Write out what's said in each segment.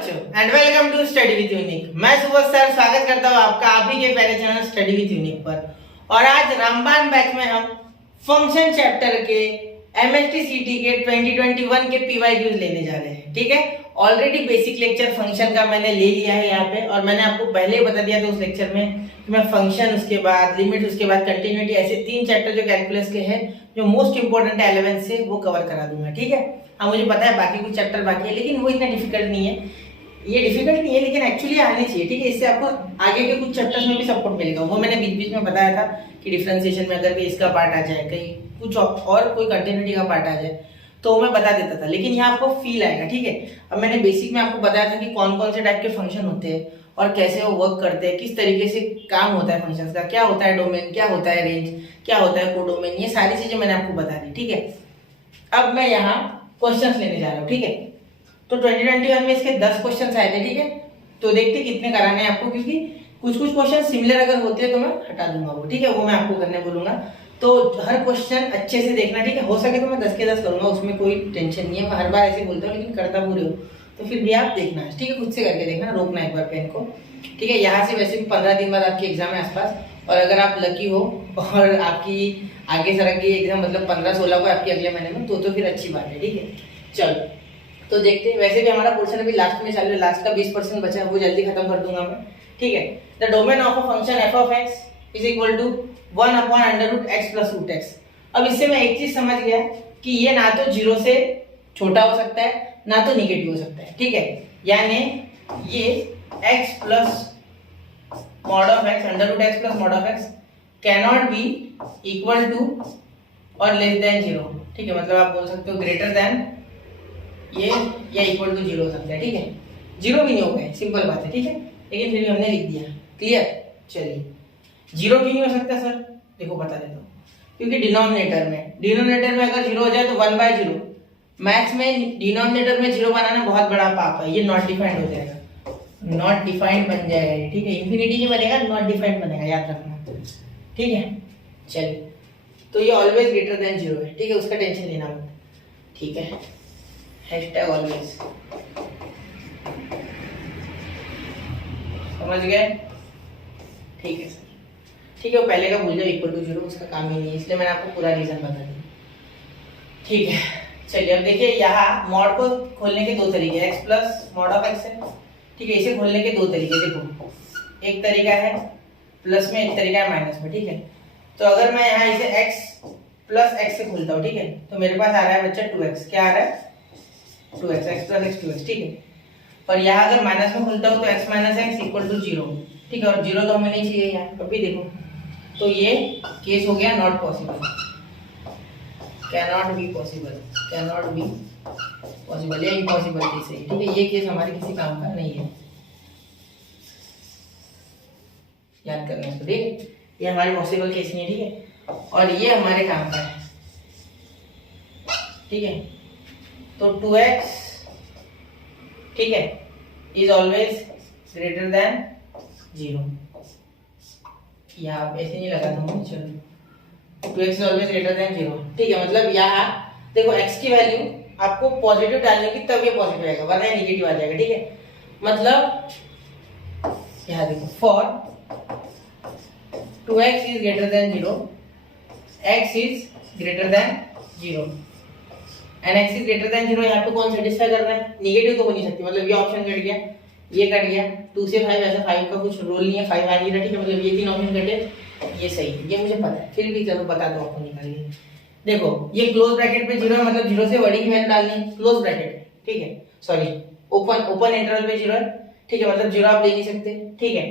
बच्चों and welcome to study with unique. मैं सुबह सर स्वागत करता हूँ आपका आप ही के पहले चैनल स्टडी विद यूनिक पर। और आज रामबाण बैच में हम फंक्शन चैप्टर के एमएसटी सीटी के 2021 के पीवाईक्यूज लेने जा रहे हैं। ठीक है, ऑलरेडी बेसिक लेक्चर फंक्शन का मैंने ले लिया है यहाँ पे, और मैंने आपको पहले ही बता दिया था उस लेक्चर में कि मैं फंक्शन, उसके बाद लिमिट, उसके बाद कंटिन्यूटी, ऐसे 3 चैप्टर जो कैलकुलस के हैं जो मोस्ट इंपॉर्टेंट है 11 से, वो कवर करा दूंगा। ठीक है, हाँ मुझे पता है बाकी कुछ चैप्टर बाकी है, लेकिन वो इतना डिफिकल्ट नहीं है, ये डिफिकल्ट नहीं है लेकिन एक्चुअली आने चाहिए। ठीक है, इससे आपको आगे के कुछ चैप्टर्स में भी सपोर्ट मिलेगा। वो मैंने बीच बीच में बताया था कि डिफरेंशिएशन में अगर भी इसका पार्ट आ जाए, कहीं कुछ और कोई कंटिन्यूटी का पार्ट आ जाए तो मैं बता देता था, लेकिन यहाँ आपको फील आएगा। ठीक है, अब मैंने बेसिक में आपको बताया था कि कौन कौन से टाइप के फंक्शन होते हैं और कैसे वो वर्क करते हैं, किस तरीके से काम होता है फंक्शंस का, क्या होता है डोमेन, क्या होता है रेंज, क्या होता है कोडोमेन, ये सारी चीजें मैंने आपको बता दी। ठीक है, अब मैं यहाँ क्वेश्चंस लेने जा रहा हूँ। ठीक है, तो 2021 में इसके 10 क्वेश्चंस आए थे। ठीक है, तो देखते कितने कराने हैं आपको, क्योंकि कुछ कुछ क्वेश्चन सिमिलर अगर होते हैं तो मैं हटा दूंगा वो। ठीक है, वो मैं आपको करने बोलूंगा, तो हर क्वेश्चन अच्छे से देखना। ठीक है, हो सके तो मैं 10 के 10 करूंगा, उसमें कोई टेंशन नहीं है। मैं हर बार ऐसे बोलता हूँ लेकिन करता पूरे हो, तो फिर भी आप देखना। ठीक है, खुद से करके देखना, रोकना एक बार पेन को। ठीक है, यहाँ से वैसे भी 15 दिन बाद आपकी एग्जाम है आसपास, और अगर आप लकी हो और आपकी आगे सरक गई एग्जाम, मतलब 15-16 को आपकी अगले महीने में, तो फिर अच्छी बात है। ठीक है, चलो तो देखते हैं। वैसे भी हमारा पोर्शन अभी लास्ट में चालू है, लास्ट का 20% बचा है, वो जल्दी खत्म कर दूंगा मैं। ठीक है, the domain of a function f of x is equal to 1/√x + √x। अब इससे मैं एक चीज समझ गया कि ये ना तो 0 से छोटा हो सकता है, ना तो निगेटिव हो सकता है। ठीक है, यानी ये x + mod of x √x + mod of x cannot be equal to और लेस देन 0। ठीक है, मतलब आप बोल सकते हो ग्रेटर देन ये या इक्वल टू 0 हो सकता है। ठीक है, 0 भी नहीं हो गए, सिंपल बात है। ठीक है, लेकिन फिर भी हमने लिख दिया। क्लियर, चलिए 0 क्यों नहीं हो सकता सर? देखो बता देता हूँ, क्योंकि डिनोमिनेटर में अगर 0 हो जाए तो 1/0। मैथ्स में डिनोमिनेटर में 0 बनाना बहुत बड़ा पाप है, ये नॉट डिफाइंड हो जाएगा, नॉट डिफाइंड बन जाएगा ये। ठीक है, इंफिनिटी नहीं बनेगा, नॉट डिफाइंड बनेगा, याद रखना। ठीक है, चलिए तो ये ऑलवेज ग्रेटर देन 0 है। ठीक है, उसका टेंशन लेना मत। ठीक है, #ऑलवेज समझ गए? ठीक है सर, ठीक है, वो पहले का भूल जाओ, इक्वल टू 0 उसका काम ही नहीं है, इसलिए मैंने आपको पूरा रीजन बता दिया। ठीक है, चलिए अब देखिए, यहाँ मॉड को खोलने के 2 तरीके, x + mod of x है। ठीक है, इसे खोलने के 2 तरीके, देखो एक तरीका है प्लस में, एक तरीका है माइनस में। ठीक है, तो अगर मैं यहाँ इसे x + x से खोलता हूँ, ठीक है, तो मेरे पास आ रहा है बच्चा 2x। क्या आ रहा है? 2x, x + x 2x। ठीक है, और यहाँ अगर माइनस में खोलता हूँ तो x - x = 0। ठीक है, और 0 तो हमें नहीं चाहिए यहाँ, अभी देखो, तो ये केस हो गया not possible, cannot be possible, cannot be possible, ये इम्पॉसिबल केस है। ठीक है, ये केस हमारे किसी काम का नहीं है, याद करना इसको। ठीक है, ये हमारे पॉसिबल केस नहीं है। ठीक है, और ये हमारे काम का है। ठीक है, तो 2x, ठीक है, इज ऑलवेज ग्रेटर देन 0। यहाँ ऐसे नहीं लगा दूंगा, चलो 2x is always greater than 0। ठीक है, मतलब यहाँ देखो x की वैल्यू आपको पॉजिटिव डालने की, तब ये पॉजिटिव आएगा, वरना ये निगेटिव आ जाएगा। ठीक है, मतलब यहाँ देखो, for 2x is greater than 0, x is greater than 0 and x is greater than 0। यहाँ पे कौन सेटिस्फाई कर रहा है? निगेटिव तो हो नहीं सकती, मतलब ये ऑप्शन कट गया, ये कट गया, 2 से 5, ऐसा 5 का कुछ रोल नहीं है, 5 आ नहीं रहा। ठीक है, मतलब ये 3 ऑप्शन कटे, ये सही है, ये मुझे पता है, फिर भी चलो बता दो आपको, निकालिए। देखो ये क्लोज ब्रैकेट पे 0 है, मतलब 0 से बड़ी की वैल्यू डालनी है, क्लोज ब्रैकेट। ठीक है, सॉरी ओपन इंटरवल पे 0 है। ठीक है, मतलब 0 आप ले नहीं सकते। ठीक है,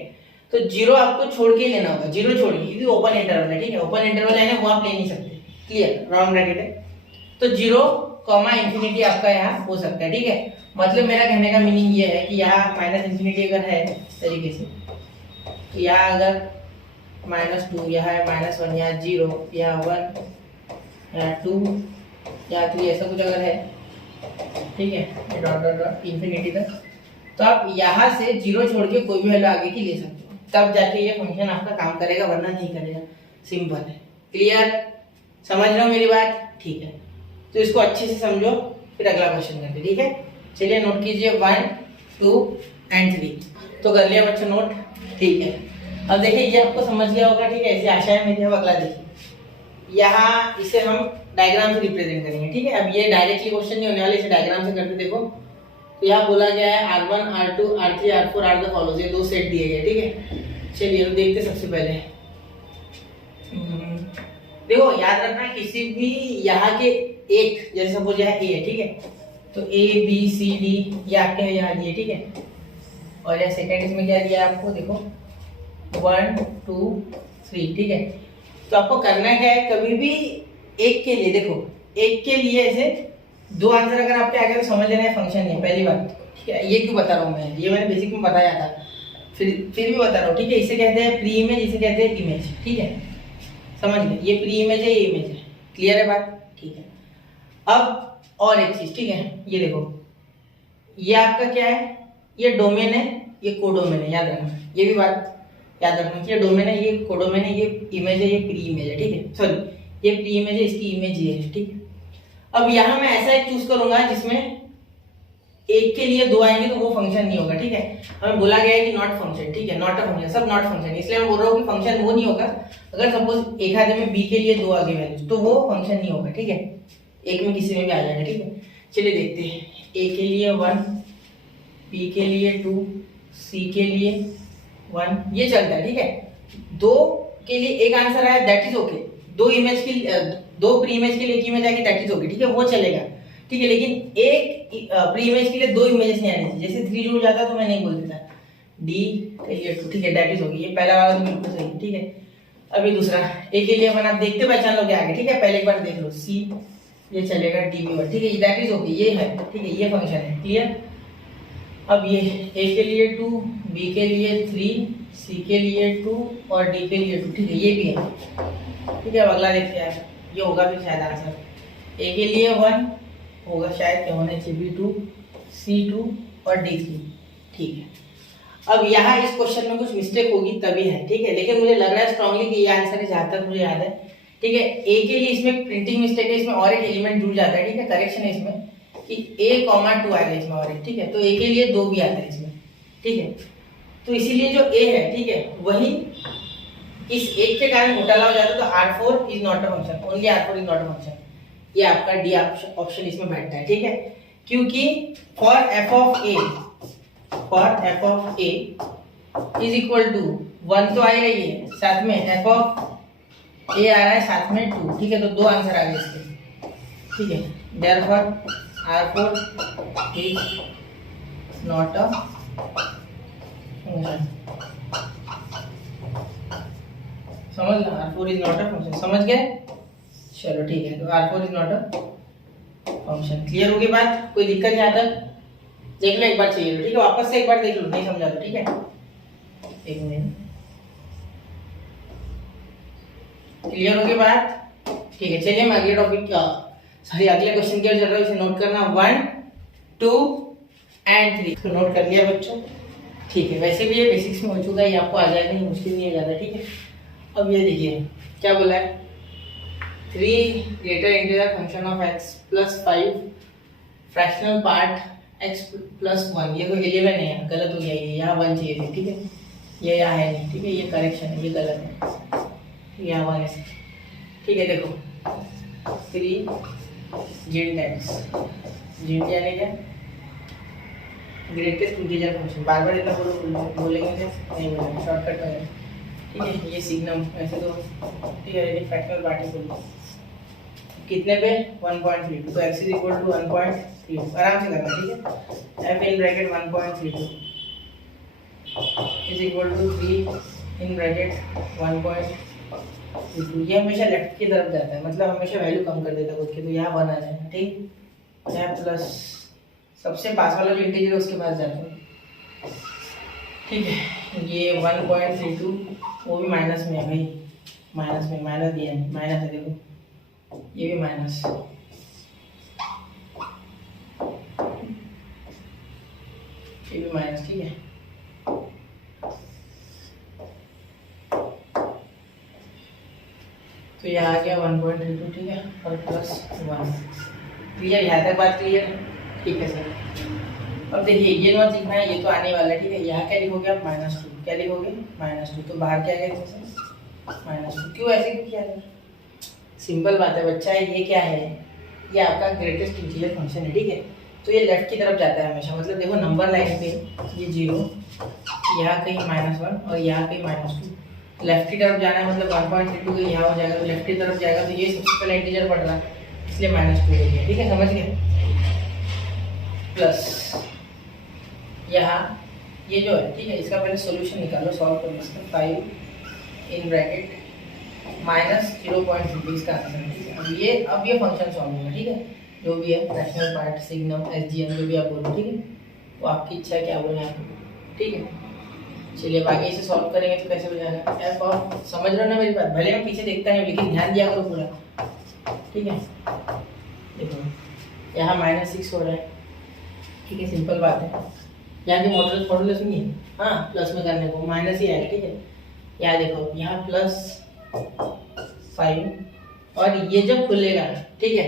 तो 0 आपको छोड़ के लेना होगा, 0 छोड़ के, क्योंकि ओपन इंटरवल है। ठीक है, ओपन इंटरवल है ना, वो आप ले नहीं सकते। क्लियर, राउंड ब्रैकेट है, तो 0, ∞ आपका यहाँ हो सकता है। ठीक है, मतलब मेरा कहने का मीनिंग ये है कि यहाँ -∞ अगर है इस तरीके से, तो यहाँ अगर -2, यहाँ है -1, यहाँ 0, यहाँ 1, यहाँ 2, यहाँ 3, ऐसा कुछ अगर है, ठीक है, डॉट डॉट डॉट इंफिनिटी तक, तो आप यहाँ से 0 छोड़ के कोई भी वैल्यू आगे की ले सकते हो, तब जाके ये फंक्शन आपका काम करेगा, वरना नहीं करेगा। सिंपल है। क्लियर, समझ रहे हो मेरी बात? ठीक है, तो इसको अच्छे से समझो, फिर अगला क्वेश्चन करते। ठीक है, चलिए नोट कीजिए 1 2 एंड 3। तो कर लिया बच्चों नोट, ठीक है। अब देखिए ये आपको समझ गया होगा, ठीक है, ऐसी आशा है मेरी। अब अगला देखिए, यहाँ इसे हम डायग्राम से रिप्रेजेंट करेंगे, ठीक है। अब ये डायरेक्टली क्वेश्चन नहीं होने वाले, इसे डायग्राम से करते। देखो तो यहाँ बोला गया है R1 R2 R3 R4 are the follows, ये 2 सेट दिए गए, ठीक है। चलिए हम देखते सबसे पहले। देखो याद रखना किसी भी यहाँ के एक, जैसे सपोज यहाँ ए है, ठीक है, तो A B C D ये आपके यहाँ दिए, ठीक है। और यहाँ सेकंड इसमें क्या दिया आपको, देखो 1 2 3, ठीक है। तो आपको करना क्या है, कभी भी एक के लिए, देखो एक के लिए ऐसे 2 आंसर अगर आपके आगे तो समझ लेना है फंक्शन है, पहली बात, ठीक है। ये क्यों बता रहा हूँ मैं, ये मैंने बेसिक में बताया था, फिर भी बता रहा हूँ, ठीक है। इसे कहते हैं प्री इमेज, इसे कहते हैं इमेज, ठीक है। समझ गए, ये प्री इमेज है, ये इमेज है, क्लियर है बात, ठीक है। अब और एक चीज, ठीक है, ये देखो ये आपका क्या है, ये डोमेन है, ये कोडोमेन है, याद रखना ये भी बात याद रखना कि ये डोमेन है, ये कोडोमेन है, ये इमेज है, ये प्री इमेज है, ठीक है। सॉरी ये प्री इमेज है, इसकी इमेज ये है, ठीक है। अब यहाँ मैं ऐसा एक चूज करूंगा जिसमें एक के लिए 2 आएंगे तो वो फंक्शन नहीं होगा, ठीक है। हमें बोला गया है कि नॉट फंक्शन, ठीक है, नॉट अ फंक्शन, सब नॉट फंक्शन, इसलिए मैं बोल रहा हूँ कि फंक्शन वो नहीं होगा अगर सपोज एक आधे में बी के लिए 2 आगे वैल्यूज, तो वो फंक्शन नहीं होगा, ठीक है। एक में किसी में भी आ जाएगा, ठीक है। चलिए देखते हैं, ए के लिए 1, बी के लिए 2, सी के लिए 1, ये चलता है, ठीक है। 2 के लिए एक आंसर आया, दैट इज ओके। 2 इमेज के लिए 2 प्री इमेज के लिए एक इमेज आएगी, दैट इज ओके, ठीक है, वो चलेगा, ठीक है। लेकिन एक प्री इमेज के लिए 2 इमेजेस नहीं आनी चाहिए, जैसे 3 जुड़ जाता तो मैं नहीं बोल देता, डी के लिए 2, ठीक है, दैट इज ओके। ये पहला वाला तो बिल्कुल सही, ठीक है। अभी दूसरा ए के लिए आप देखते पहचान लो क्या आगे, ठीक है, पहले एक बार देख लो, सी ये चलेगा, डी भी 1, ठीक है, दैट इज ओके, ये है, ठीक है, ये फंक्शन है, क्लियर। अब ये ए के लिए 2, बी के लिए 3, सी के लिए 2 और डी के लिए 2, ठीक है, ये भी है, ठीक है। अब अगला देखते हैं, ये होगा भी शायद आंसर, ए के लिए 1 होगा शायद, क्या होना चाहिए, B2 C2 और D3, ठीक है। अब यहाँ इस क्वेश्चन में कुछ मिस्टेक होगी तभी है, ठीक है, लेकिन मुझे लग रहा है स्ट्रांगली कि ये आंसर है, जहाँ तक मुझे याद है, ठीक है। ए के लिए इसमें प्रिंटिंग मिस्टेक है, इसमें और एक एलिमेंट जुड़ जाता है, ठीक है, करेक्शन है इसमें कि A,2 आएगा इसमें और एक, ठीक है। तो ए के लिए 2 भी आता है इसमें, ठीक है। तो इसीलिए जो ए है, ठीक है, वही इस एक के कारण घोटाला हो जाता है, तो R4 is not a function, only R4 is not a function, ये आपका डी ऑप्शन इसमें बैठता है, ठीक है। क्योंकि for f of A is equal to 1 तो आएगा, ये साथ में एफ ऑफ ए आ रहा है साथ में 2, ठीक है, तो 2 आंसर आ गए इसके, ठीक है। Therefore R4 is not a function, समझ लो, R4 is not a function, समझ गए, चलो ठीक है। तो R4 is not a function, clear हो गई बात, कोई दिक्कत नहीं आता, देख लो एक बार चाहिए, ठीक है, वापस से एक बार देख लो, नहीं समझा तो, ठीक है, एक मिनट, क्लियर हो गई बात, ठीक है। चलिए हम अगले टॉपिक अगले क्वेश्चन की ओर चल रहा है, उसे नोट करना 1 2 एंड 3, तो नोट कर लिया बच्चों, ठीक है। वैसे भी ये बेसिक्स में हो चुका है, ये आपको आ जाएगा, ये मुश्किल नहीं है ज़्यादा, ठीक है। अब ये देखिए क्या बोला है, 3 greater integer function of x plus 5 fractional part x plus 1, ये कोई 11 है, गलत हो गया, ये यहाँ 1 चाहिए थी, ठीक है, ये यहाँ है नहीं, ठीक है, ये करेक्शन है, ये गलत है, यहाँ 1 है, ठीक है। देखो 3 जिंट x, जिंट यानी क्या, ग्रेटेस्ट इंटीजर फंक्शन, बार बार इतना बोलेंगे नहीं बोलेंगे, शॉर्टकट में, ठीक है। ये सिग्नम ऐसे तो, ठीक है, ये फ्रैक्शनल पार्टिकल कितने पे 1.32, तो x इज इक्वल टू 1.32, आराम से करना, ठीक है। f in bracket 1.32 is equal to 3 in bracket 1.32, ये हमेशा लेफ्ट की तरफ जाता है, मतलब हमेशा वैल्यू कम कर देता है खुद की, तो यहाँ 1 आ जाएगा, ठीक, यहाँ प्लस सबसे पास वाला जो इंटीजर है उसके पास जाता है, ठीक है। ये 1.32 वो भी माइनस में है भाई, माइनस में, माइनस दिया है, माइनस है, देखो ये भी माइनस, ये भी माइनस, ठीक है। तो ये आ गया 1.32, ठीक है, और प्लस 1, क्लियर, यहाँ तक बात क्लियर, ठीक है सर। अब देखिए ये नॉट लिखना है, ये तो आने वाला है, ठीक है। यहाँ क्या लिखोगे आप, -2, क्या लिखोगे -2, तो बाहर क्या आएगा -2। क्यों ऐसे किया है, सिंपल बात है बच्चा, ये क्या है, ये आपका ग्रेटेस्ट इंटीजर फंक्शन है, ठीक है। तो ये लेफ्ट की तरफ जाता है हमेशा, मतलब देखो नंबर लाइन पे ये 0, यहाँ कहीं -1 और यहाँ कहीं -2, लेफ्ट की तरफ जाना है, मतलब 1.32 का यहाँ हो जाएगा, तो लेफ्ट की तरफ जाएगा, तो ये सबसे पहले इंटीजर पढ़ रहा है, इसलिए -2 हो गया, ठीक है, समझ गए। प्लस यहाँ ये जो है, ठीक है, इसका पहले सॉल्यूशन निकालो, सॉल्व करो इसका, 5 इन ब्रैकेट -0.2 इसका आंसर है, ठीक है। अब ये फंक्शन सॉल्व होगा, ठीक है, जो भी है फ्रैक्शनल पार्ट, सिग्नम, एसजीएम, जो भी आप बोलो, ठीक है, वो आपकी इच्छा है क्या बोले आप, ठीक है। चलिए अब आगे इसे सॉल्व करेंगे तो कैसे हो जाएगा, एफ ऑफ, समझ रहे हो ना मेरी बात, भले मैं पीछे देखता नहीं लेकिन ध्यान दिया करो पूरा, ठीक है। देखो यहाँ -6 हो रहा है, ठीक है, सिंपल बात है। यहाँ के मॉडल फॉर्मूला सुनिए, हाँ, प्लस में करने को माइनस ही आएगा, ठीक है। यहाँ देखो, यहाँ +5 और ये जब खुलेगा, ठीक है,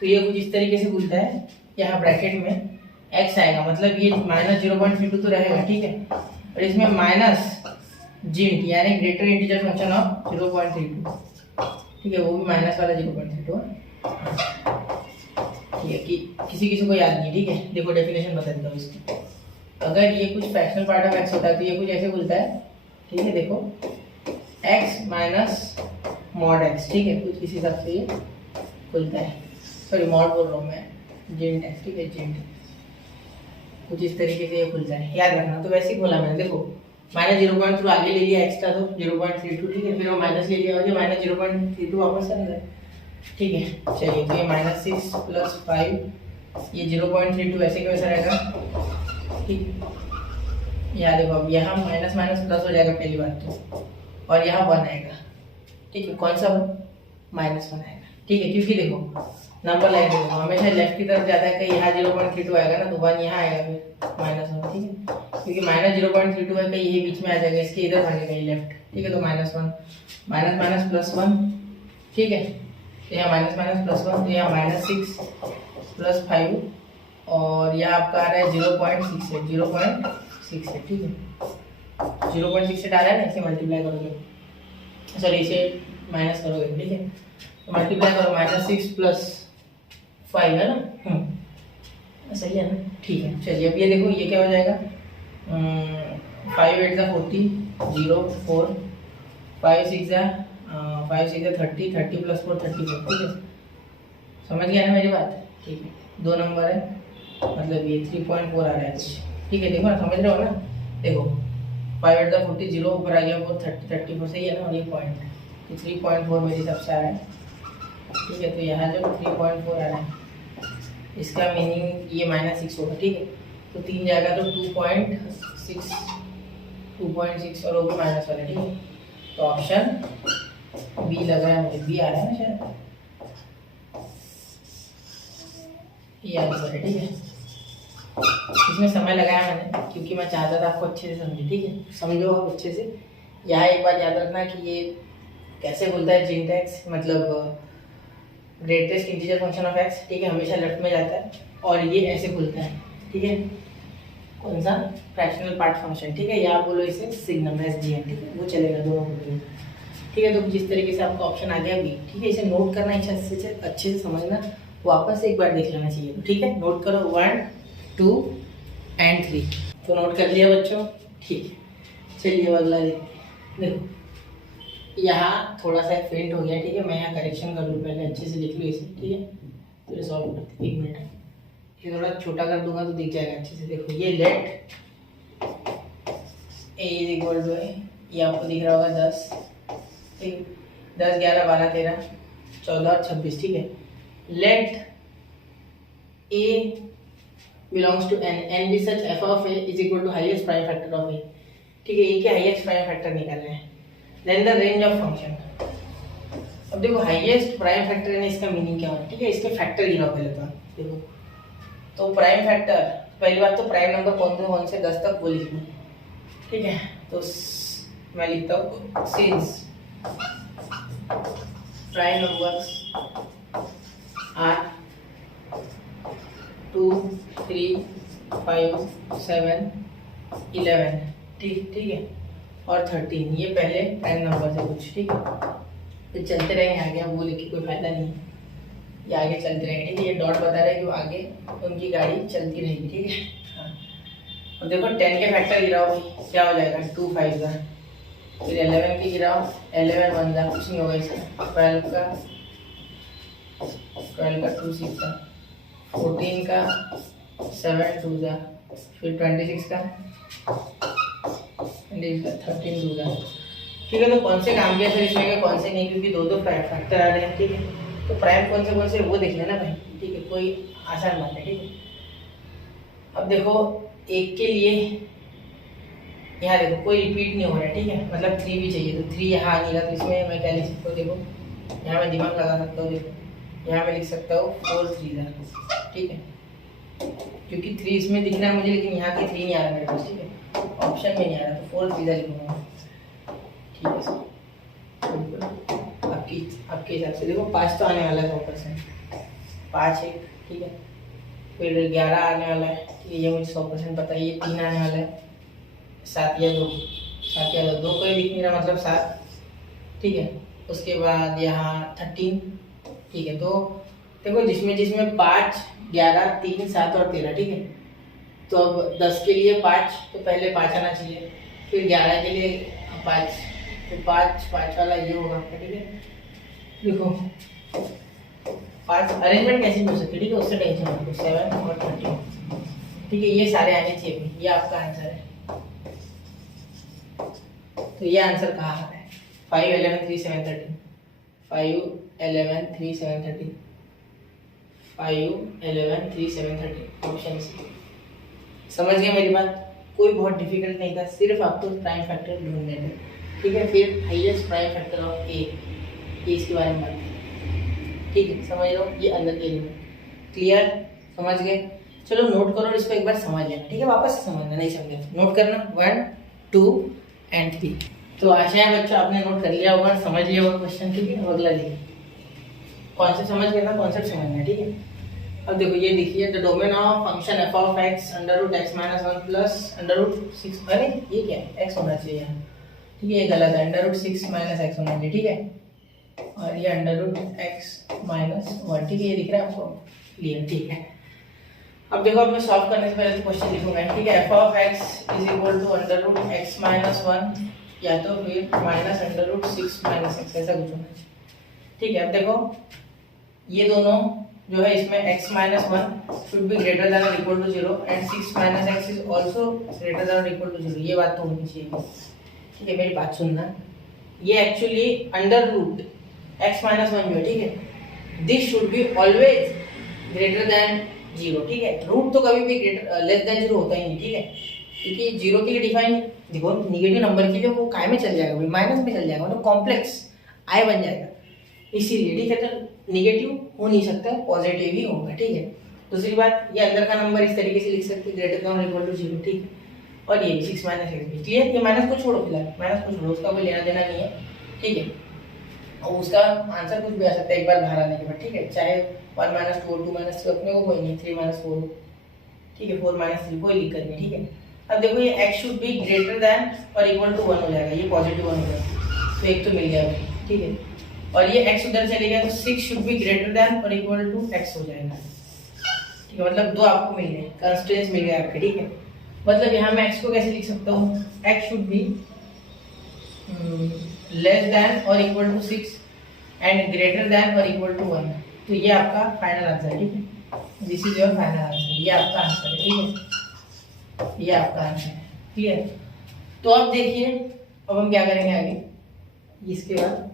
तो ये कुछ इस तरीके से खुलता है, यहाँ ब्रैकेट में x आएगा, मतलब ये -0.32 तो रहेगा, ठीक है, और इसमें माइनस जिंट यानी ग्रेटर इंटीजर फंक्शन ऑफ 0.32, ठीक है, वो भी माइनस वाला 0.32 है, ठीक है, कि किसी को याद नहीं, ठीक है। देखो डेफिनेशन बता देता हूँ इसकी, अगर ये कुछ फ्रैक्शनल पार्ट ऑफ x होता है तो ये कुछ ऐसे खुलता है, ठीक है, देखो x माइनस मॉड x, ठीक है, कुछ इस हिसाब से ये खुलता है, सॉरी मॉड बोल रहा हूँ मैं, जिंट x, ठीक है, जिंट कुछ इस तरीके से ये खुलता है, याद रखना। तो वैसे ही खोला मैंने, देखो -0.2 आगे ले लिया एक्स्ट्रा, तो 0.32, ठीक है, फिर वो माइनस ले लिया और ये -0.32 वापस आ गया, ठीक है। चलिए तो ये -6 + 5, ये 0.32 ऐसे कैसा रहेगा, ठीक। यहाँ देखो, अब यहाँ माइनस माइनस प्लस हो जाएगा पहली बात तो, और यहाँ 1 आएगा, ठीक है, कौन सा -1 आएगा, ठीक है, क्योंकि देखो नंबर लाइन देखो हमेशा लेफ्ट की तरफ जाता है, कहीं यहाँ 0.32 आएगा ना, तो 1 यहाँ आएगा, फिर -1, ठीक है, क्योंकि -0.32 है, कहीं ये बीच में आ जाएगा, इसके इधर भागेगा ये लेफ्ट, ठीक है, तो -1 माइनस +1, ठीक है, तो यहाँ -1 +1, तो यहाँ -6 + 5 और यहाँ आपका आ रहा है 0.68, 0.68, ठीक है, 0.68 आ रहा है ना, इसे मल्टीप्लाई करोगे, सॉरी इसे माइनस करोगे, ठीक है, तो मल्टीप्लाई करो, -6 + 5 है ना, सही है ना, ठीक है। चलिए अब ये देखो, ये क्या हो जाएगा, 5 8 × 40, 0 4, 5 6 × 30, 30 + 4 34, ठीक है, समझ गया ना मेरी बात, ठीक है। 2 नंबर है, मतलब ये 3.4 आ रहा है, ठीक है, देखो ना, समझ रहे हो ना, देखो 5 8 × 40, 0 ऊपर आ गया, 4 30 34 सही है ना, और ये पॉइंट है, तो 3.4 मेरे हिसाब से आ रहा है, ठीक है। तो यहाँ जो 3.4 आ रहा है, इसका मीनिंग ये -6 होगा, ठीक है, तो 3 जाएगा तो 2.6 और वो भी माइनस वाला, ठीक है, तो ऑप्शन बी लग रहा है मुझे, बी आ रहा है ना शायद, ये आंसर है, ठीक है। इसमें समय लगाया मैंने क्योंकि मैं चाहता था आपको अच्छे से समझे, ठीक है, समझो आप अच्छे से। यहाँ एक बात याद रखना कि ये कैसे खुलता है, जिंट x, मतलब greatest integer function of x, ठीक है, हमेशा लेफ्ट में जाता है, और ये ऐसे खुलता है, ठीक है, कौन सा, फ्रैक्शनल पार्ट फंक्शन, ठीक है, या आप बोलो इसे सिग्नम एसजीएम, ठीक है, वो चलेगा दोनों को, ठीक है। तो जिस तरीके से आपका ऑप्शन आ गया बी, ठीक है, इसे नोट करना अच्छे से समझना, वापस एक बार देख लेना चाहिए, ठीक है, नोट करो 1 2 एंड 3, तो नोट कर लिया बच्चों, ठीक है। चलिए अगला देखो, यहाँ थोड़ा सा फेंट हो गया, ठीक है, मैं यहाँ करेक्शन कर लूँ, पहले अच्छे से लिख लूँ इसे, ठीक है, फिर सॉल्व करते, 1 मिनट, ये थोड़ा छोटा कर दूंगा तो दिख जाएगा अच्छे से। देखो ये let a is equal to है, ये आपको दिख रहा होगा 10, ठीक, 10 11 12 13 14 और 26, ठीक है। Let A belongs to N, N be such f of A is equal to highest prime factor of A, ठीक है, ए के हाईएस्ट प्राइम फैक्टर निकालना है। Then the range of function, अब देखो हाईएस्ट प्राइम फैक्टर यानी इसका meaning क्या है, ठीक है, इसके फैक्टर गिनाओ पहले तो देखो, तो प्राइम फैक्टर, पहली बात तो प्राइम नंबर कौन से 10 तक वो लिखना, ठीक है, तो मैं लिखता हूँ सिंस प्राइम नंबर्स आर 2 3 5 7 11, ठीक है, और 13, ये पहले प्राइम नंबर से कुछ, ठीक है। तो चलते रहेंगे आगे, अब वो लिख के कोई फायदा नहीं है, ये आगे चलते रहेंगे, ठीक है। ये डॉट बता रहा है कि वो आगे उनकी गाड़ी चलती रहेगी, ठीक है। हाँ, अब देखो 10 के फैक्टर गिराओ, क्या हो जाएगा, 2 5 का, फिर 11 के गिराओ, 11 1 का, कुछ नहीं होगा इसका, 12 का 2 6 का, 14 का 7 2 का, फिर 26 का 13 2 का, ठीक है। तो कौन से काम किया सर इसमें, कौन से नहीं, क्योंकि दो फैक्टर आ रहे हैं, ठीक है। तो प्राइम कौन से वो देख लेना भाई, ठीक है, कोई आसान बात है, ठीक है। अब देखो एक के लिए यहाँ देखो कोई रिपीट नहीं हो रहा है, ठीक है, मतलब 3 भी चाहिए, तो 3 यहाँ नहीं रहा, तो इसमें मैं क्या लिख सकता हूँ, देखो यहाँ मैं दिमाग लगा सकता हूँ, देखो यहाँ मैं लिख सकता हूँ 4 3 रहा, ठीक है, क्योंकि 3 इसमें दिख रहा है मुझे, लेकिन यहाँ के 3 नहीं आ रहा मेरे पास, ठीक है, ऑप्शन में नहीं आ रहा, तो 4 3 लिखूंगा, ठीक है सर, बिल्कुल आपके हिसाब से। देखो 5 तो आने वाला है 100%, 5 1, ठीक है, फिर 11 आने वाला है, ठीक है, ये मुझे 100% पता है, ये 3 आने वाला है, 7 या 2, 2 कोई दिख नहीं रहा, मतलब 7, ठीक है। उसके बाद यहाँ 13, ठीक है। तो देखो जिसमें 5 11 3 7 और 13, ठीक है। तो अब 10 के लिए 5, तो पहले 5 आना चाहिए, फिर 11 के लिए 5, तो 5 वाला ये होगा, ठीक है। देखो 5 अरेंजमेंट कैसे हो सकती है, ठीक है, उससे टेंशन मत लो, 7 और 13, ठीक है, ये सारे आने चाहिए, ये आपका आंसर है। तो ये आंसर कहाँ आ रहा है, 5 11 3 7 13, 5 11 3 7 13, 5 11 3 7 13, ऑप्शन सी। समझ गए मेरी बात, कोई बहुत डिफिकल्ट नहीं था, सिर्फ आपको प्राइम फैक्टर ढूंढने थे, ठीक है। फिर हाईएस्ट प्राइम फैक्टर ऑफ ए, इसके बारे में बात करें, ठीक है, समझ लो, ये अंदर के एलिमेंट, क्लियर, समझ गए। चलो नोट करो, इसको एक बार समझ लेना, ठीक है, वापस से समझना, नहीं समझे नोट करना, 1 2 एंड 3। तो आशा है बच्चों आपने नोट कर लिया होगा, समझ लिया होगा क्वेश्चन, ठीक है। अगला देखिए, कॉन्सेप्ट समझ गए ना, कॉन्सेप्ट समझना, ठीक है। अब देखो ये देखिए, the domain of function f of x √x - 1 plus √6, अरे ये क्या है, x होना चाहिए यहाँ, ठीक है, ये गलत है, √6 - x होना चाहिए, ठीक है, और ये √x - 1, ठीक है, ये दिख रहा है आपको, क्लियर, ठीक है। अब देखो, अब मैं सॉल्व करने से पहले तो क्वेश्चन लिखूंगा, ठीक है, f ऑफ x = √x - 1 या तो फिर -√6 - x, ऐसा कुछ होना चाहिए, ठीक है। अब देखो ये दोनों जो है, इसमें x - 1 should be greater than और equal to 0 and 6 - x is also greater than और इक्वल टू 0, ये बात तो होनी चाहिए, ठीक है। मेरी बात सुनना, ये एक्चुअली अंडर रूट x - 1 जो है, ठीक है, this should be always greater than 0, ठीक है। रूट तो कभी भी लेस देन 0 होता ही नहीं, ठीक है, क्योंकि 0 के लिए डिफाइन, देखो निगेटिव नंबर के लिए वो काय में चल जाएगा भाई, माइनस में चल जाएगा, मतलब कॉम्प्लेक्स आई बन जाएगा, इसीलिए, ठीक है। तो निगेटिव हो नहीं सकता, पॉजिटिव ही होगा, ठीक है। दूसरी बात, ये अंदर का नंबर इस तरीके से लिख सकते हैं, ग्रेटर देन और इक्वल टू 0, ठीक है। और ये 6 - x, क्लियर, ये माइनस को छोड़ो, फिलहाल माइनस को छोड़ो, उसका कोई लेना देना नहीं है, ठीक है। और उसका आंसर कुछ भी आ सकता है एक बार बाहर आने के बाद, ठीक है, चाहे 1 - 4 2 - 3, अपने को कोई नहीं, 3 - 4, ठीक है, 4 - 3 कोई दिक्कत नहीं, ठीक है। अब देखो ये x should be greater than और इक्वल टू 1 हो जाएगा, ये पॉजिटिव 1 हो जाएगा, तो एक तो मिल गया भाई, ठीक है। और ये x उधर चले गया, तो 6 शुड बी ग्रेटर देन और इक्वल टू x हो जाएगा, ठीक है, मतलब दो आपको मिल गए, कंस्ट्रेंट्स मिल गए आपके, ठीक है। मतलब यहाँ मैं x को कैसे लिख सकता हूँ, x should be less than और equal to 6 and greater than और इक्वल टू 1, तो ये आपका फाइनल आंसर है, ठीक है, this is your final answer, ये आपका आंसर है, ठीक है, ये आपका आंसर है, क्लियर। तो अब देखिए, अब हम क्या करेंगे आगे, इसके बाद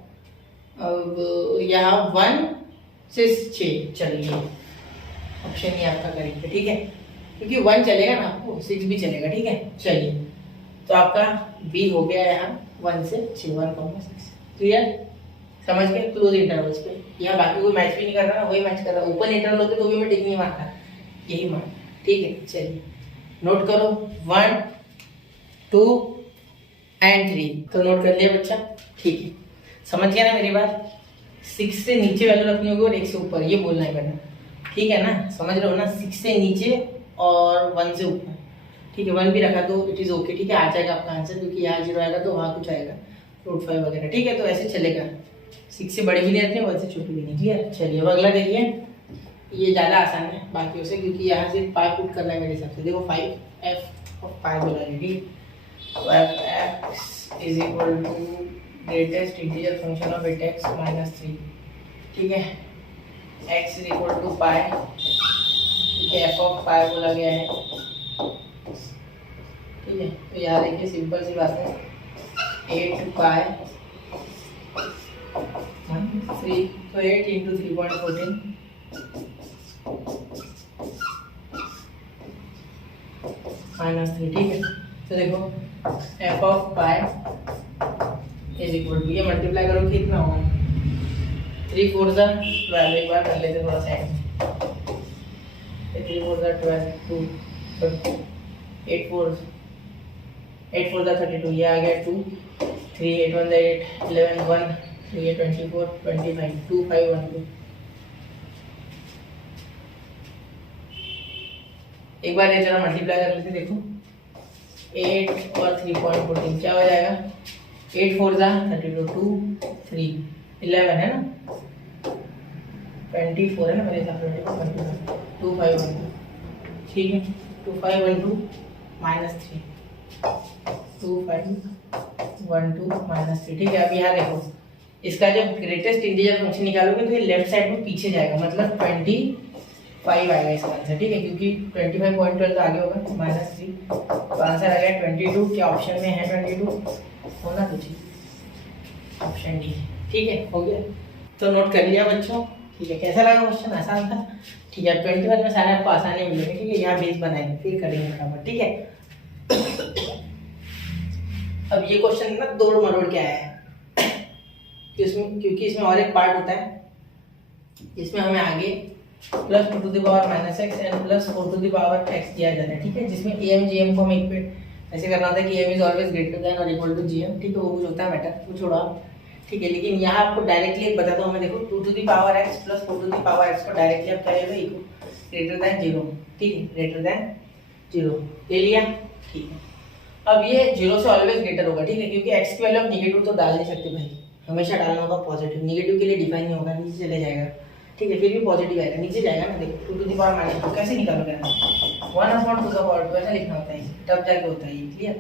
अब यहाँ 1 से 6 चलिए, ऑप्शन ये आपका करेक्ट है, ठीक है, क्योंकि 1 चलेगा ना आपको, 6 भी चलेगा, ठीक है। चलिए, तो आपका बी हो गया यहाँ 1 से 6, 1,6, क्लियर, समझ गए। क्लोज इंटरवल्स पे यहाँ बाकी कोई मैच भी नहीं कर रहा ना, वही मैच कर रहा है, ओपन इंटरवल होते तो भी मैं टिक नहीं मारता, यही मार, ठीक है। चलिए नोट करो, 1 2 एंड 3, तो नोट कर लिया बच्चा, ठीक है, समझ गया ना मेरी बात। 6 से नीचे वैल्यू रखनी होगी और 1 से ऊपर, ये बोलना है मैंने, ठीक है ना, समझ रहे हो ना, 6 से नीचे और 1 से ऊपर, ठीक है 1 भी रखा तो इट इज़ ओके, ठीक है आ जाएगा आपका आंसर, क्योंकि यहाँ 0 आएगा तो वहाँ कुछ आएगा √5 वगैरह, ठीक है। तो ऐसे चलेगा, 6 से बड़े भी नहीं रखने 1 से छोटे भी नहीं, क्लियर। चलिए अब अगला देखिए, ये ज़्यादा आसान है बाकियों से, क्योंकि यहाँ सिर्फ 5 पुट करना है मेरे हिसाब से। देखो 5 बोला है, ठीक। तो f(x) is equal to greatest integer function of 8x minus 3, ठीक है। x is equal to pi, ठीक है, f(π) बोला गया है, ठीक है। तो यहाँ देखिए सिंपल सी बात है, 8π 3, तो 8 इंटू 3.14 माइनस 3, ठीक है। तो देखो f(π) इज इक्वल टू, ये मल्टीप्लाई करो कितना होगा, 3 4 12, एक बार कर लेते थोड़ा साइड में, 3 4 12 2, 8 4 32, ये आ गया 2, 3 8 1 8 11 1, तो ये 24 25 2 5 1 2। एक बार ये जरा मल्टीप्लाई कर लेते, देखो 8 और 3.14 क्या हो जाएगा, 8 4 32 2 3 11 है ना, 24 है ना मेरे हिसाब से, 2 5 1 2, ठीक है। 2 5 1 2 माइनस 3, 2 5 1 2 माइनस 3, ठीक है। अब यहाँ देखो, इसका जब ग्रेटेस्ट इंटीजर फंक्शन निकालोगे तो ये लेफ्ट साइड में पीछे जाएगा, मतलब 25 आएगा इसका आंसर, ठीक है, क्योंकि 25.12 तो आगे होगा, माइनस 3, तो आंसर आ गया 22। क्या ऑप्शन में है 22? होना तो चाहिए ऑप्शन डी, ठीक है, हो गया। तो नोट कर लिया बच्चों, ठीक है। कैसा लगा क्वेश्चन, आसान था, ठीक है। 21 में सारे आपको आसानी मिलेंगे, ठीक है। यहाँ बेस बनाएंगे फिर करेंगे बराबर, ठीक है। अब ये क्वेश्चन ना दौड़ मरोड़ के आया है, क्योंकि इसमें और एक पार्ट होता है, इसमें हमें आगे plus 2 to the power minus x and plus 4 to the power x दिया जाता है, ठीक है। जिसमें एम जी एम को हम एक पे ऐसे करना होता है कि M is always greater than और इक्वल टू जी एम, ठीक है। वो कुछ होता है मैटर, वो छोड़ो आप, ठीक है। लेकिन यहाँ आपको डायरेक्टली एक बताता हूँ मैं, देखो 2 to the power x plus 4 to the power x को डायरेक्टली आप क्या ले लो, ग्रेटर देन 0, ठीक है, ग्रेटर देन 0 ले लिया, ठीक है। अब ये 0 से ऑलवेज ग्रेटर होगा, ठीक है, क्योंकि एक्स की वैल्यू आप निगेटिव तो डाल नहीं सकते भाई, हमेशा डालना होगा पॉजिटिव, निगेटिव के लिए डिफाइन नहीं होगा, नीचे चले जाएगा, ठीक है। फिर भी पॉजिटिव आएगा, नीचे जाएगा ना, देखो 2 टू द पावर माइनस 2 कैसे निकालोगे, 1/2 टू ऐसा लिखना होता है, तब जाके होता है ये, क्लियर।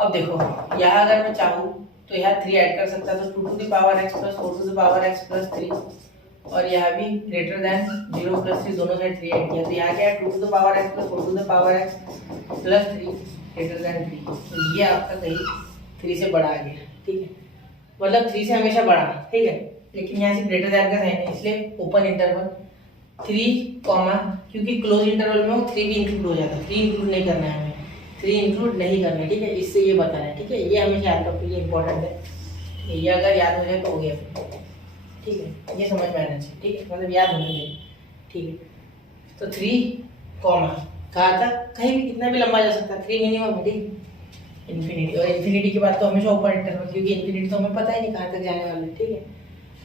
अब देखो यहाँ अगर मैं चाहूँ तो यहाँ 3 ऐड कर सकता, तो 2 to the power x plus 4 to the power x plus 3, और यहाँ भी ग्रेटर देन 0 प्लस 3, दोनों साइड 3 ऐड किया, तो यहाँ क्या है 2 to the power x plus 4 to the power x plus 3 greater than 3, तो ये आपका कहीं 3 से बड़ा आ गया, ठीक है, मतलब 3 से हमेशा बड़ा, ठीक है। लेकिन यहाँ से ग्रेटर देन का साइन है, इसलिए ओपन इंटरवल 3 कॉमा, क्योंकि क्लोज इंटरवल में वो 3 भी इंक्लूड हो जाता है, 3 इंक्लूड नहीं करना है हमें, 3 इंक्लूड नहीं करना है, ठीक है। इससे ये बताना है, ठीक है, ये हमेशा याद रखो, ये इंपॉर्टेंट है, ये अगर याद हो जाए तो हो गया, ठीक है, ये समझ में आना चाहिए, ठीक है, मतलब याद होना चाहिए, ठीक है। तो 3 कॉमा कहा था, कहीं भी कितना भी लंबा जा सकता है, 3 मिनिमम है, ठीक, इन्फिनिटी, और इन्फिनिटी के बाद तो हमेशा ओपन इंटरवल, क्योंकि इन्फिनिटी तो हमें पता ही नहीं कहाँ तक जाने वाला है, ठीक है।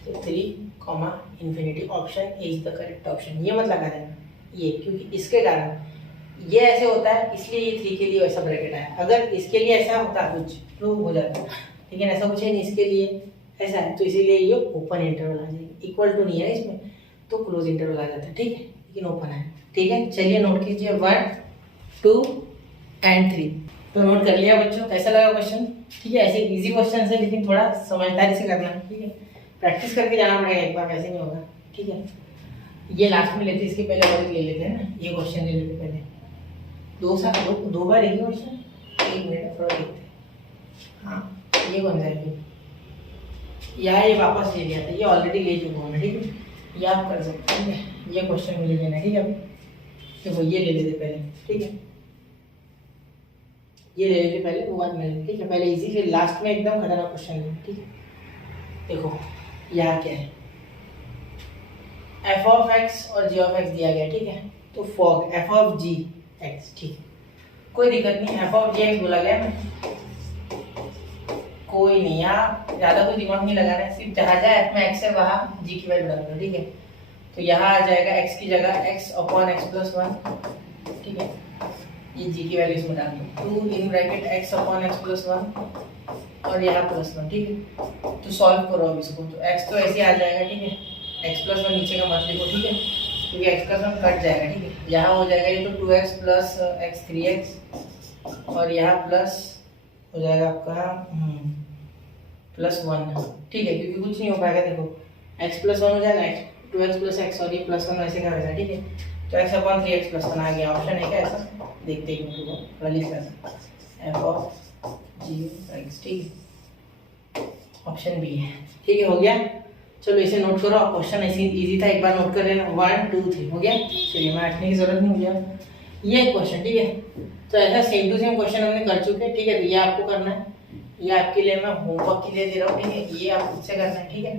तो 3 comma infinity, option A is the correct option, ये मत लगा देना ये, क्योंकि इसके कारण ये ऐसे होता है, इसलिए ये 3 के लिए वैसा ब्रैकेट आया, अगर इसके लिए ऐसा होता कुछ तो हो जाता, लेकिन ऐसा कुछ है नहीं, इसके लिए ऐसा है, तो इसीलिए ये ओपन इंटरवल आ जाएगी, इक्वल टू नहीं है इसमें, तो क्लोज इंटरवल आ जाता है, ठीक है, लेकिन ओपन है, ठीक है। चलिए नोट कीजिए 1 2 एंड 3, तो नोट कर लिया बच्चों, कैसा लगा क्वेश्चन, ठीक है। ऐसे इजी क्वेश्चन है, लेकिन थोड़ा समझदारी से करना, ठीक है, प्रैक्टिस करके जाना पड़ेगा, एक बार वैसे नहीं होगा, ठीक है। ये लास्ट में लेते, इसके पहले और ले लेते हैं ना, ये क्वेश्चन ले लेते पहले, दो बार एक क्वेश्चन, 1 मिनट थोड़ा देखते हैं, हाँ ये कौन सा है, यहाँ ये वापस ले लिया था, ये ऑलरेडी ले चुका हूँ मैं, ठीक है, ये आप कर सकते हैं, ठीक है। ये क्वेश्चन मुझे लेना है, ठीक है, देखो ये ले लेते पहले, ठीक है, ये ले लेते पहले, वो बाद में, ठीक है, पहले इजी, फिर लास्ट में एकदम खतरनाक क्वेश्चन लेंगे, ठीक है। देखो यहाँ क्या है, f(x) और g(x) दिया गया, ठीक है, तो फॉग f(g(x), ठीक, कोई दिक्कत नहीं, f(g(x) बोला गया ना, कोई नहीं, यहाँ ज़्यादा कोई दिमाग नहीं लगाना है, सिर्फ जहाँ जहाँ f में x है वहाँ g की वैल्यू डालना, ठीक है। तो यहाँ आ जाएगा x की जगह x/x+1, ये जी की वैल्यू इसमें डाल दो 2 in bracket x upon x plus 1 और यहाँ प्लस 1, ठीक है। तो सॉल्व करो अब इसको, तो x तो ऐसे आ जाएगा, ठीक है। x प्लस 1 नीचे का मत लिखो, ठीक है, क्योंकि x प्लस 1 कट जाएगा, ठीक है। यहाँ हो जाएगा ये तो 2x प्लस x 3x और यहाँ प्लस हो जाएगा आपका प्लस 1, ठीक है, क्योंकि कुछ नहीं हो पाएगा। देखो x प्लस 1 हो जाएगा 2x प्लस x और ये प्लस 1 वैसे का वैसा, ठीक है। तो x अपॉन 3x प्लस 1 आ गया। ऑप्शन है क्या ऐसा? देखते ही मिनट को थोड़ा लिख लेना, f ऑफ g x, ठीक है, ऑप्शन बी है, ठीक है। हो गया, चलो इसे नोट करो। क्वेश्चन ऐसे इजी था, एक बार नोट कर लेना। 1 2 3 हो गया। चलिए मैं हटने की जरूरत नहीं, हो गया ये क्वेश्चन, ठीक है। तो ऐसा सेम टू सेम क्वेश्चन हमने कर चुके हैं, ठीक है। तो ये आपको करना है, ये आपके लिए मैं होमवर्क के लिए दे रहा हूँ, ठीक है। ये आप खुद से करना है, ठीक है।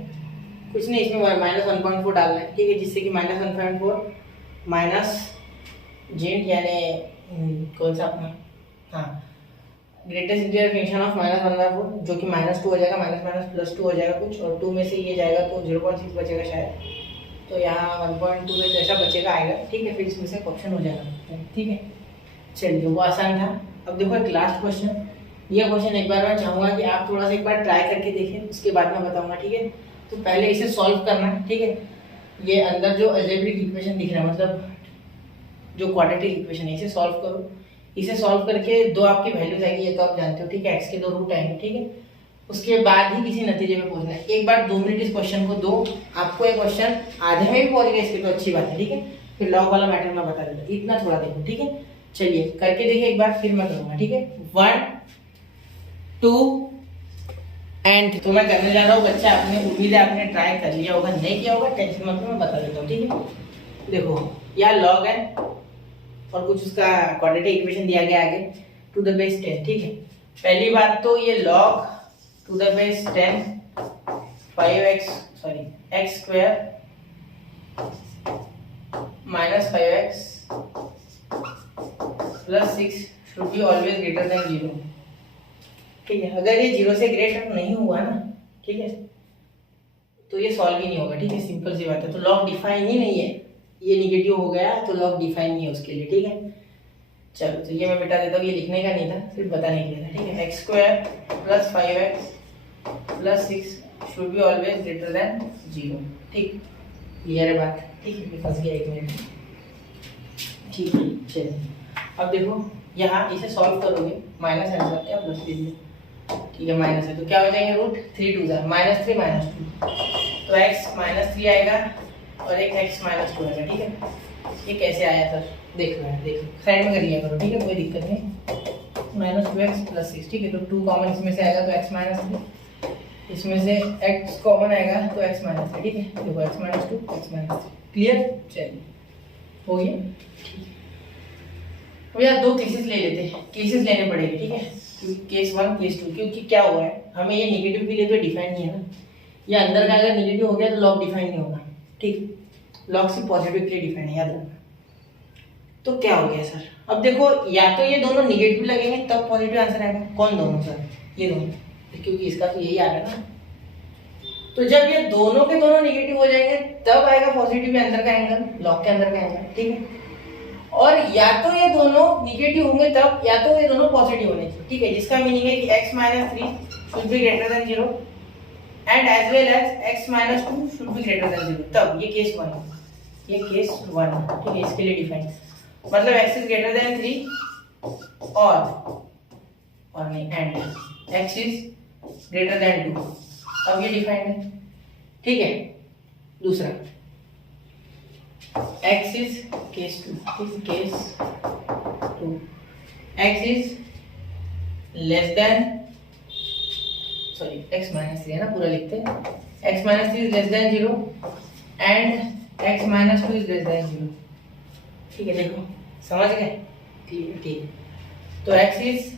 कुछ नहीं, इसमें -1.4 डालना है, ठीक है, जिससे कि -1.4 माइनस जेंट यानी कौन सा अपना, हाँ, ग्रेटेस्ट इंटीजर फंक्शन ऑफ -1/4 जो कि -2 हो जाएगा, माइनस प्लस 2 हो जाएगा कुछ, और 2 में से ये जाएगा तो 0.6 बचेगा शायद, तो यहाँ 1.2 में जैसा बचेगा आएगा, ठीक है। फिर इसमें से क्वेश्चन हो जाएगा, ठीक है। चलिए वो आसान था। अब देखो एक लास्ट क्वेश्चन, ये क्वेश्चन एक बार मैं चाहूँगा कि आप थोड़ा सा एक बार ट्राई करके देखें, उसके बाद मैं बताऊँगा, ठीक है। तो पहले इसे सॉल्व करना है, ठीक है। ये अंदर जो अलजेब्रिक इक्वेशन दिख रहा है, मतलब जो क्वाड्रेटिक इक्वेशन है, इसे सॉल्व करो। इसे सॉल्व करके दो आपकी वैल्यूज आएगी, ये तो आप जानते हो, ठीक है। x के 2 रूट आएंगे, ठीक है। उसके बाद ही किसी नतीजे में पहुंचना है। एक बार 2 मिनट इस क्वेश्चन को दो, आपको ये क्वेश्चन आधे में भी पहुंच गया इसके तो अच्छी बात है, ठीक है। फिर लॉग वाला मैटर मैं बता देता, इतना थोड़ा देखो, ठीक है। चलिए करके देखिए एक बार, फिर मैं करूँगा, ठीक है। 1 2 एंड तो मैं करने जा रहा हूँ बच्चा, आपने उम्मीद है आपने ट्राई कर लिया होगा, नहीं किया होगा टेंशन मत लो, मैं बता देता हूँ, ठीक है। देखो यहाँ लॉग है और कुछ उसका क्वाड्रेटिक इक्वेशन दिया गया आगे, टू द बेस 10, ठीक है। पहली बात तो ये log to the base 10 x square minus 5x plus 6 should be always greater than 0, ठीक है। अगर ये 0 से ग्रेटर नहीं हुआ ना, ठीक है, तो ये सॉल्व ही नहीं होगा, ठीक है। सिंपल सी बात है। तो लॉग डिफाइन ही नहीं है, ये निगेटिव हो गया तो लॉग डिफाइन नहीं है उसके लिए, ठीक है। चलो तो ये मैं मिटा देता हूँ, ये लिखने का नहीं था, सिर्फ बताने के लिए था, ठीक है। x square plus 5x plus 6 should be always greater than 0, ठीक, क्लियर है बात, ठीक है। फंस गया 1 मिनट, ठीक है। चलिए अब देखो यहाँ इसे सॉल्व करोगे, माइनस है या प्लस लीजिए, ठीक है। माइनस है तो क्या हो जाएंगे, रूट 3 2 -3 -2, तो x -3 आएगा और एक x -2 आएगा, ठीक है। ये कैसे आया सर, देख लो देखो, साइड में कर लिया करो, ठीक है, कोई दिक्कत नहीं। -2x प्लस 6, ठीक है। तो 2 कॉमन इसमें से आएगा तो x -3, इसमें से x कॉमन आएगा तो x -3, ठीक है। देखो x -2 x -3, क्लियर। चलिए हो गया, ठीक है। अब यार 2 केसेस ले लेते हैं, केसेस लेने पड़ेंगे, ठीक है, क्योंकि केस 1 केस 2, क्योंकि क्या हुआ है, हमें ये नेगेटिव के लिए तो डिफाइन नहीं है ना, ये अंदर का अगर नेगेटिव हो गया तो लॉग डिफाइन नहीं होगा, ठीक। लॉग सिर्फ पॉजिटिव के लिए डिफाइन है, याद रखना। तो क्या हो गया सर, अब देखो या तो ये दोनों निगेटिव लगेंगे तब पॉजिटिव आंसर आएगा। कौन दोनों सर, ये दोनों, क्योंकि इसका तो यही आ रहा है ना। तो जब ये दोनों के दोनों निगेटिव हो जाएंगे तब आएगा पॉजिटिव अंदर का एंगल, लॉग के अंदर का एंगल, ठीक है। और या तो ये दोनों निगेटिव होंगे तब, या तो ये दोनों पॉजिटिव होने चाहिए, ठीक है। जिसका मीनिंग है कि x -3 should be greater than 0 and as well as x -2 should be greater than 0, तब ये केस 1 है, ये केस 1 है, ठीक है। इसके लिए डिफाइन मतलब x इज ग्रेटर देन 3 और नहीं and x is greater than 2, अब ये डिफाइंड है, ठीक है। दूसरा x is case 2, case 2, x is less than, sorry x -3 है ना, पूरा लिखते हैं, x -3 is less than 0 and x -2 is less than 0, ठीक है। देखो समझ गए, ठीक है। तो x is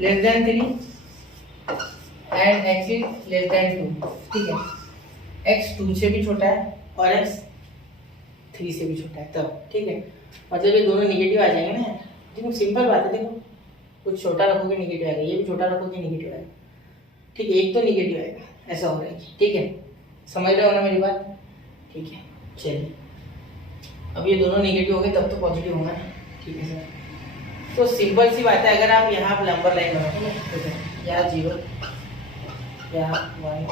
less than 3 and x is less than 2, ठीक है। x 2 से भी छोटा है और x 3 से भी छोटा है तब, ठीक है। मतलब ये दोनों निगेटिव आ जाएंगे ना, देखो सिंपल बात है। देखो कुछ छोटा रखोगे निगेटिव आएगा, ये भी छोटा रखोगे निगेटिव आएगा, ठीक है। एक तो निगेटिव आएगा, ऐसा हो रहा है, ठीक है। समझ रहे हो ना मेरी बात, ठीक है। चलिए अब ये दोनों निगेटिव हो गए तब तो पॉजिटिव होगा ना, ठीक है सर। तो सिंपल सी बात है, अगर आप यहाँ पर नंबर लाइन बनाओगे यहाँ 0 यहाँ 1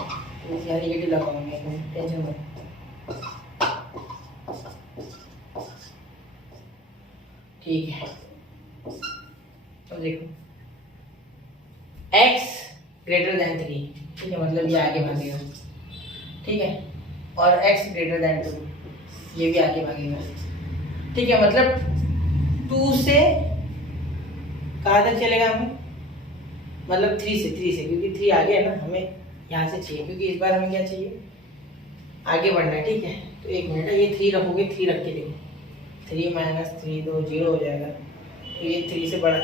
2 यहाँ निगेटिव लगाओगे, टेंशन मत। ठीक है, तो देखो x ग्रेटर देन 3, ठीक है, मतलब ये आगे भागेगा, ठीक है, और x ग्रेटर देन 2 ये भी आगे भागेगा, ठीक है, मतलब 2 से कहाँ तक चलेगा हमें, मतलब 3 से, क्योंकि 3 आगे है ना, हमें यहाँ से चाहिए, क्योंकि इस बार हमें क्या चाहिए, आगे बढ़ना है, ठीक है। तो एक मिनट है, ये 3 रखोगे, 3 रख के देखो, 3 माइनस 3 2 0 हो जाएगा, तो ये 3 से बड़ा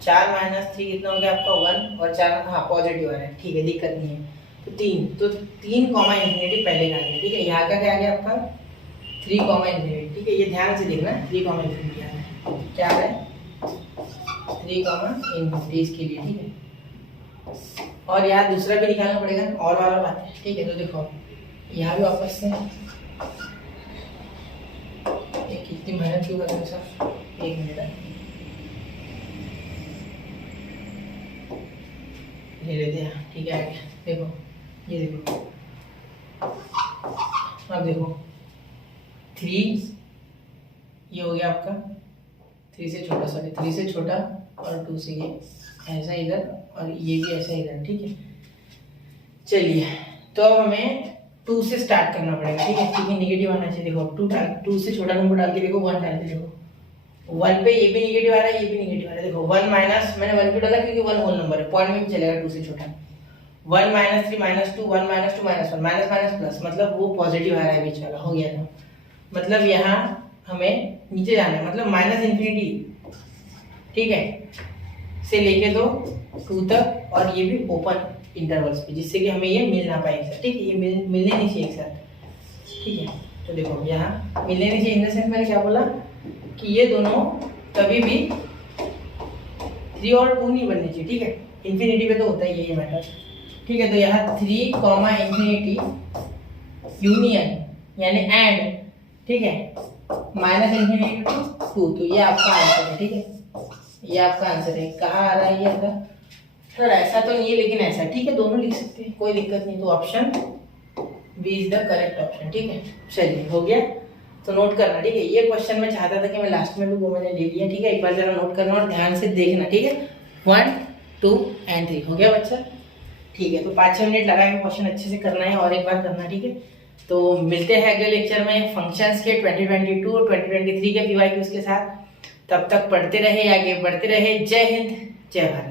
4 माइनस 3 कितना हो गया आपका 1, और 4 हाँ पॉजिटिव आ रहा है, ठीक है, दिक्कत नहीं है। तो 3 कॉमा इन्फिनिटी पहले का आ गया, ठीक है, यहाँ का क्या आ गया आपका 3 कॉमा इन्फिनिटी, ठीक है, ये ध्यान से देखना 3 कॉमा इन्फिनिटी आ रहा है, क्या आ रहा है 3 कॉमा इन्फिनिटी इसके लिए, ठीक है। और यहाँ दूसरा भी निकालना पड़ेगा, और वाला बात है, ठीक है। तो देखो यहाँ भी वापस से कितनी मेहनत क्यों करते हैं सर, एक मिनट ले लेते हैं, ठीक है, देखो ये देखो, अब देखो 3 ये हो गया आपका 3 से छोटा, सॉरी 3 से छोटा, और 2 से ये ऐसा इधर, और ये भी ऐसा इधर, ठीक है। चलिए, तो अब हमें 2 से स्टार्ट करना पड़ेगा, ठीक है, क्योंकि निगेटिव आना चाहिए। देखो 2 से छोटा नंबर डाल के देखो, 1 डाल के देखो, 1 पे ये भी निगेटिव आ रहा है, ये भी निगेटिव आ रहा है, देखो 1 माइनस, मैंने 1 क्यों डाला, क्योंकि 1 होल नंबर है, पॉइंट में भी चलेगा 2 से छोटा। 1 minus 3 minus 2 1 minus 2 minus 1 minus minus plus, मतलब वो पॉजिटिव आ रहा है बीच वाला, हो गया था, मतलब यहाँ हमें नीचे जाना है, मतलब माइनस इन्फिनिटी, ठीक है, से लेके तो 2 तक, और ये भी ओपन इंटरवल्स पे, जिससे कि हमें ये मिल ना पाए एक साथ, ठीक है, ये मिलने नहीं चाहिए एक साथ, ठीक है। तो देखो यहाँ मिलने नहीं चाहिए, इन द सेंस मैंने क्या बोला कि ये दोनों कभी भी 3 और 2 नहीं बनने चाहिए, ठीक है, इन्फिनिटी पे तो होता ही ये मैटर, ठीक है। तो यहाँ 3 कॉमा इन्फिनिटी यूनियन यानी एंड, ठीक है, माइनस इन्फिनिटी टू 2, तो ये आपका आंसर है, ठीक है, ये आपका आंसर है। कहाँ आ रहा है ये आंसर, सर ऐसा तो नहीं है लेकिन ऐसा, ठीक है, दोनों लिख सकते हैं, कोई दिक्कत नहीं। तो option B is the correct option, ठीक है। चलिए हो गया, तो नोट करना, ठीक है, ये क्वेश्चन मैं चाहता था कि मैं लास्ट में भी वो मैंने ले लिया, ठीक है, एक बार जरा नोट करना और ध्यान से देखना, ठीक है। 1 2 एंड 3 हो गया बच्चा, ठीक है। तो 5-6 मिनट लगाएंगे, क्वेश्चन अच्छे से करना है और एक बार करना, ठीक है। तो मिलते हैं अगले लेक्चर में फंक्शंस के 2022 और 2023 के PYQs के साथ। तब तक पढ़ते रहे, आगे बढ़ते रहे। जय हिंद, जय भारत।